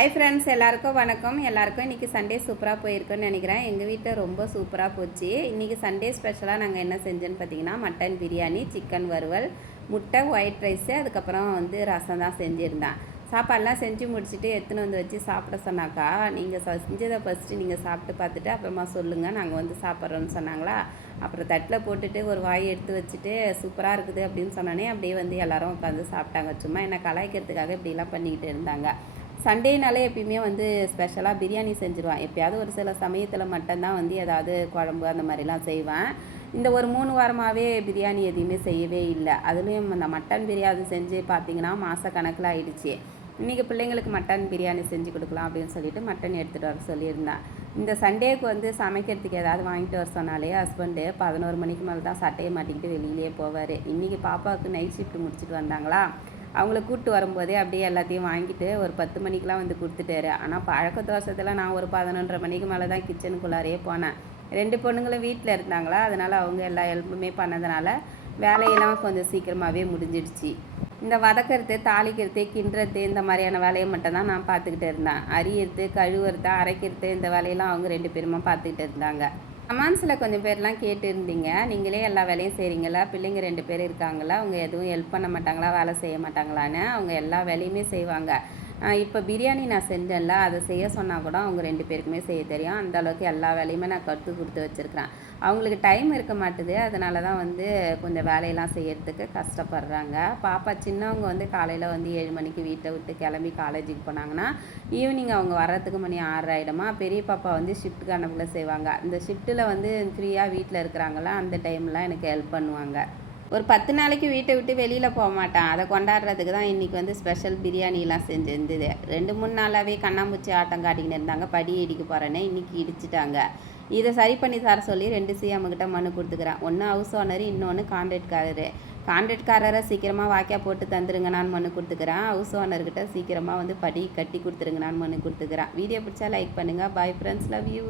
Hi friends, எல்லாருக்கும் வணக்கம். எல்லாருக்கும் இன்றைக்கி சண்டே சூப்பராக போயிருக்குன்னு நினைக்கிறேன். எங்கள் வீட்டில் ரொம்ப சூப்பராக போச்சு. இன்றைக்கி சண்டே ஸ்பெஷலாக நாங்கள் என்ன செஞ்சோன்னு பார்த்தீங்கன்னா, மட்டன் பிரியாணி, சிக்கன் வறுவல், முட்டை, ஒயிட் ரைஸு, அதுக்கப்புறம் ரசம் தான் செஞ்சுருந்தேன். சாப்பாடெலாம் செஞ்சு முடிச்சுட்டு எடுத்துன்னு வச்சு சாப்பிட சொன்னாக்கா, நீங்கள் செஞ்சதை ஃபஸ்ட்டு நீங்கள் சாப்பிட்டு பார்த்துட்டு அப்புறமா சொல்லுங்கள், நாங்கள் சாப்பிட்றோன்னு சொன்னாங்களா. அப்புறம் தட்டில் போட்டுட்டு ஒரு வாய் எடுத்து வச்சுட்டு சூப்பராக இருக்குது அப்படின்னு சொன்னோன்னே அப்படியே எல்லோரும் உட்காந்து சாப்பிட்டாங்க. சும்மா என்ன கலாய்க்கிறதுக்காக இப்படிலாம் பண்ணிக்கிட்டு இருந்தாங்க. சண்டேனாலே எப்பயுமே ஸ்பெஷலாக பிரியாணி செஞ்சுருவேன். எப்போயாவது ஒரு சில சமயத்தில் மட்டும்தான் ஏதாவது குழம்பு அந்த மாதிரிலாம் செய்வேன். இந்த ஒரு 3 வாரமாகவே பிரியாணி எதுவுமே செய்யவே இல்லை. அதுலேயும் அந்த மட்டன் பிரியாணி செஞ்சு பார்த்திங்கன்னா மாதக்கணக்கில் ஆகிடுச்சி. இன்றைக்கி பிள்ளைங்களுக்கு மட்டன் பிரியாணி செஞ்சு கொடுக்கலாம் அப்படின்னு சொல்லிட்டு மட்டன் எடுத்துகிட்டு வர சொல்லியிருந்தேன். இந்த சண்டேக்கு சமைக்கிறதுக்கு ஏதாவது வாங்கிட்டு வர சொன்னாலே ஹஸ்பண்டு 11 மணிக்கு மேலே தான் சட்டையை மாட்டிக்கிட்டு வெளியிலே போவார். இன்றைக்கி பாப்பாவுக்கு நைட் ஷிஃப்ட் முடிச்சுட்டு வந்தாங்களா, அவங்கள கூப்பிட்டு வரும்போதே அப்படியே எல்லாத்தையும் வாங்கிட்டு ஒரு 10 மணிக்கெலாம் கொடுத்துட்டாரு. ஆனால் பழக்க தோஷத்தில் நான் ஒரு 11:30 மணிக்கு மேலே தான் கிச்சனுக்குள்ளாரையே போனேன். 2 பொண்ணுங்களும் வீட்டில் இருந்தாங்களா, அதனால் அவங்க எல்லா ஹெல்ப்புமே பண்ணதுனால வேலையெல்லாம் கொஞ்சம் சீக்கிரமாகவே முடிஞ்சிடுச்சு. இந்த வதக்கிறது, தாளிக்கிறது, கிண்டுறது இந்த மாதிரியான வேலையை மட்டும்தான் நான் பார்த்துக்கிட்டு இருந்தேன். அரியறது, கழுவுறது, அரைக்கிறது இந்த வேலையெல்லாம் அவங்க 2 பேருமா பார்த்துக்கிட்டு இருந்தாங்க. கமெண்ட்ஸில் கொஞ்சம் பேர்லாம் கேட்டுருந்தீங்க, நீங்களே எல்லா வேலையும் செய்கிறீங்களா, பிள்ளைங்க 2 பேர் இருக்காங்களா, அவங்க எதுவும் ஹெல்ப் பண்ண மாட்டாங்களா, வேலை செய்ய மாட்டாங்களான்னு. அவங்க எல்லா வேலையுமே செய்வாங்க. இப்போ பிரியாணி நான் செஞ்சேன்ல, அதை செய்ய சொன்னால் கூட அவங்க 2 பேருக்குமே செய்ய தெரியும். அந்தளவுக்கு எல்லா வேலையுமே நான் கற்றுக் கொடுத்து வச்சுருக்கிறேன். அவங்களுக்கு டைம் இருக்க மாட்டுது, அதனால தான் கொஞ்சம் வேலையெல்லாம் செய்கிறதுக்கு கஷ்டப்படுறாங்க. பாப்பா சின்னவங்க காலையில் 7 மணிக்கு வீட்டை விட்டு கிளம்பி காலேஜுக்கு போனாங்கன்னா ஈவினிங் அவங்க வர்றதுக்கு மணி 6 ஆகிடுமா. பெரிய பாப்பா ஷிஃப்ட் கணக்கில் செய்வாங்க. இந்த ஷிஃப்ட்டில் ஃப்ரீயாக வீட்டில் இருக்கிறாங்களா, அந்த டைம்லாம் எனக்கு ஹெல்ப் பண்ணுவாங்க. ஒரு 10 நாளைக்கு வீட்டை விட்டு வெளியில் போக மாட்டேன். அதை கொண்டாடுறதுக்கு தான் இன்றைக்கி ஸ்பெஷல் பிரியாணிலாம் செஞ்சுருந்தது. 2-3 நாளாகவே கண்ணாமூச்சி ஆட்டம் காட்டிக்கின்னு இருந்தாங்க. படி இடிக்க போகிறேன்னு இன்றைக்கி இடிச்சிட்டாங்க. இதை சரி பண்ணி தர சொல்லி 2 சிஎம்கிட்ட மனு கொடுத்துக்கிறேன். ஒன்று ஹவுஸ் ஓனரு, இன்னொன்று கான்ட்ராக்ட்காரரு. கான்ட்ராக்ட்காரரை சீக்கிரமாக வாக்கியா போட்டு தந்துருங்க நான் மனு கொடுத்துக்கிறேன். ஹவுஸ் ஓனர்கிட்ட சீக்கிரமாக படி கட்டி கொடுத்துருங்க நான் மனு கொடுத்துக்கிறேன். வீடியோ பிடிச்சா லைக் பண்ணுங்கள். Bye friends, love you.